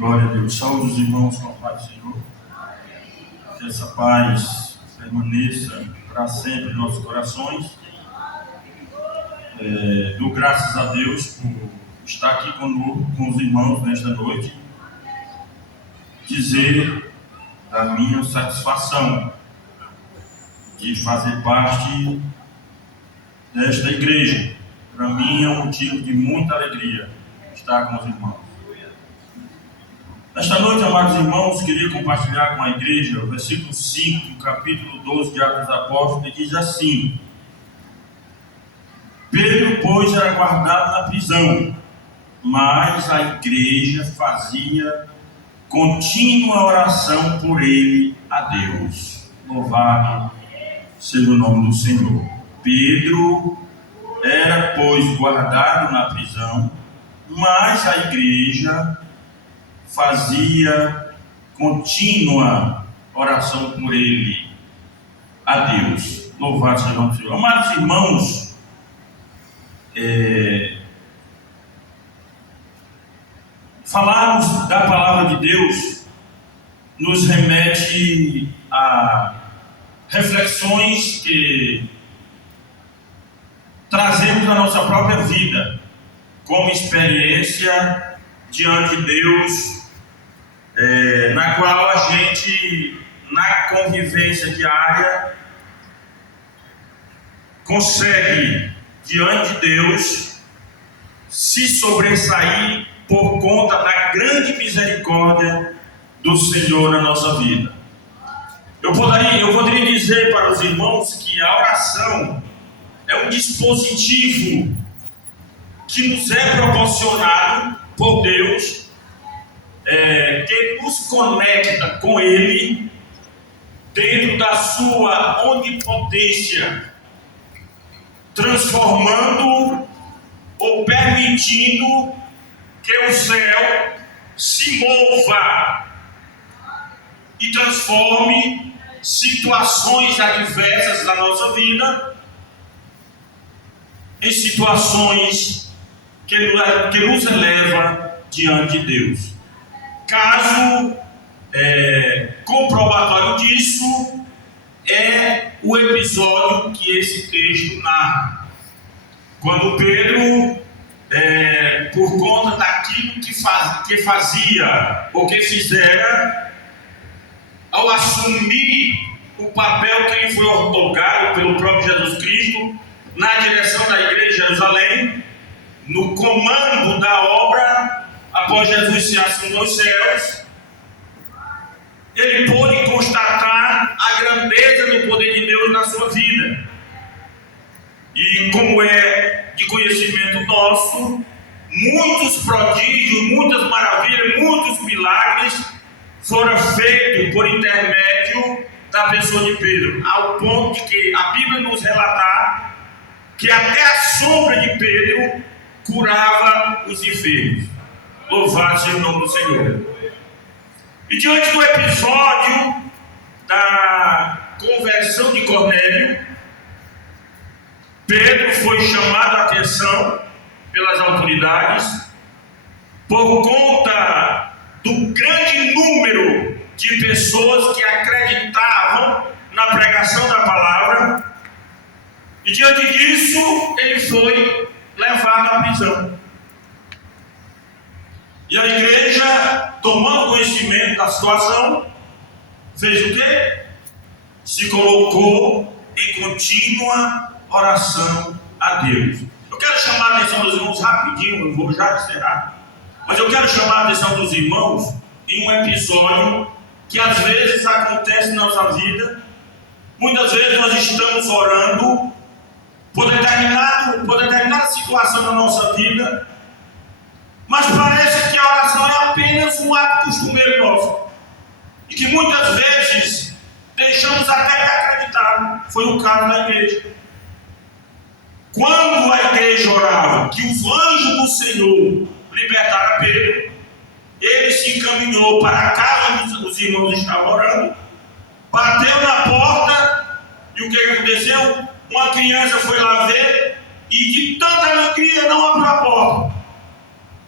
Glória a Deus. Saúde os irmãos com a paz do Senhor. Que essa paz permaneça para sempre em nossos corações. Dou graças a Deus por estar aqui conosco, com os irmãos nesta noite. Dizer da minha satisfação de fazer parte desta igreja. Para mim é um motivo de muita alegria estar com os irmãos. Nesta noite, amados irmãos, queria compartilhar com a igreja o versículo 5 do capítulo 12 de Atos dos Apóstolos, que diz assim: Pedro, pois, era guardado na prisão, mas a igreja fazia contínua oração por ele a Deus. Louvado seja o nome do Senhor. Pedro era, pois, guardado na prisão, mas a igreja fazia contínua oração por ele a Deus. Louvado seja o nome do Senhor. Amados irmãos, falarmos da palavra de Deus nos remete a reflexões que trazemos na nossa própria vida como experiência diante de Deus, na qual a gente, na convivência diária, consegue diante de Deus se sobressair por conta da grande misericórdia do Senhor na nossa vida. Eu poderia dizer para os irmãos que a oração é um dispositivo que nos é proporcionado por Deus, que nos conecta com Ele dentro da sua onipotência, transformando ou permitindo que o céu se mova e transforme situações adversas da nossa vida em situações que nos eleva diante de Deus. Caso comprobatório disso é o episódio que esse texto narra, quando Pedro, por conta daquilo que fazia ou que fizera, ao assumir o papel que lhe foi otorgado pelo próprio Jesus Cristo na direção da igreja de Jerusalém, no comando da obra, após Jesus se ascender aos céus, ele pôde constatar a grandeza do poder de Deus na sua vida. E como é de conhecimento nosso, muitos prodígios, muitas maravilhas, muitos milagres foram feitos por intermédio da pessoa de Pedro, ao ponto de que a Bíblia nos relatar que até a sombra de Pedro curava os enfermos. Louvado seja o nome do Senhor. E diante do episódio da conversão de Cornélio, Pedro foi chamado a atenção pelas autoridades por conta do grande número de pessoas que acreditavam na pregação da palavra, e diante disso ele foi levado à prisão. E a igreja, tomando conhecimento da situação, fez o quê? Se colocou em contínua oração a Deus. Eu quero chamar a atenção dos irmãos rapidinho, eu vou já encerrar, mas eu quero chamar a atenção dos irmãos em um episódio que às vezes acontece na nossa vida. Muitas vezes nós estamos orando por determinada situação na nossa vida, mas parece que a oração é apenas um ato costumeiro nosso, e que muitas vezes deixamos até de acreditar. Foi o caso da igreja. Quando a igreja orava que os anjos do Senhor libertaram Pedro, ele se encaminhou para a casa dos irmãos que estavam orando, bateu na porta, e o que aconteceu? Uma criança foi lá ver, e de tanta alegria não abriu a porta.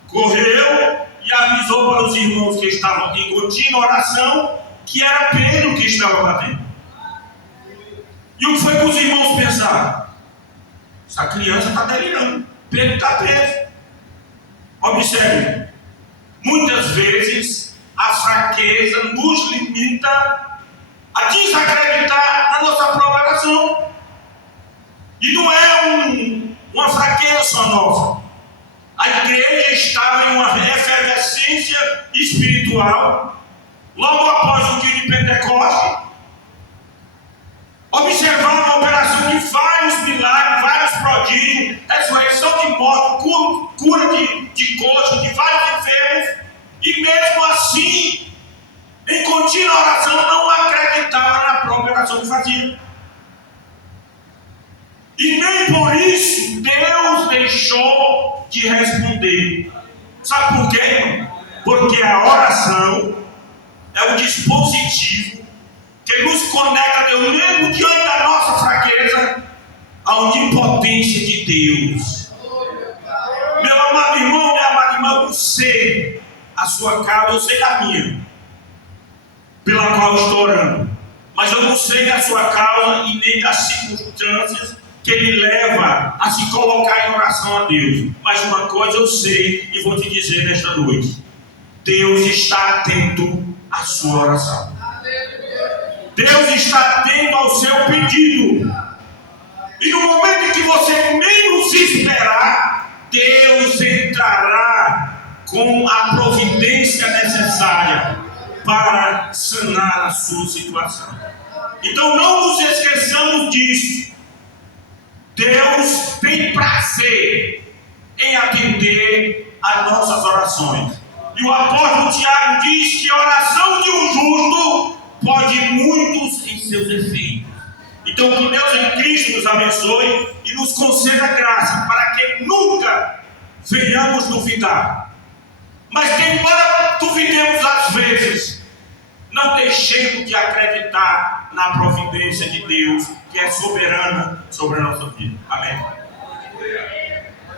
Correu e avisou para os irmãos que estavam em contínua oração que era Pedro que estava batendo. E o que foi que os irmãos pensaram? Essa criança está delirando. Pedro está preso. Observe, muitas vezes a fraqueza nos limita a desacreditar na nossa própria oração. E não é uma fraqueza só nossa. A igreja estava em uma efervescência espiritual logo após o dia de Pentecostes. Observando a operação de vários milagres, vários prodígios, ressurreição de mortos, cura de coxas, de vários enfermos, e mesmo assim, em contínua oração, não acreditava na própria oração que fazia. E nem por isso Deus deixou de responder. Sabe por quê? Porque a oração é o dispositivo que nos conecta a Deus, mesmo diante da nossa fraqueza, a onipotência de Deus. Meu amado irmão, minha amada irmã, eu sei a sua causa, eu sei da minha, pela qual estou orando. Mas eu não sei da sua causa e nem das circunstâncias que lhe leva a se colocar em oração a Deus. Mas uma coisa eu sei e vou te dizer nesta noite: Deus está atento à sua oração. Deus está atento ao seu pedido. E no momento em que você menos esperar, Deus entrará com a providência necessária para sanar a sua situação. Então não nos esqueçamos disso. Deus tem prazer em atender às nossas orações. E o apóstolo Tiago diz que a oração de um justo pode muitos em seus efeitos. Então que Deus em Cristo nos abençoe e nos conceda graça para que nunca venhamos duvidar. Mas que embora duvidemos às vezes, não deixemos de acreditar na providência de Deus, que é soberana sobre a nossa vida. Amém.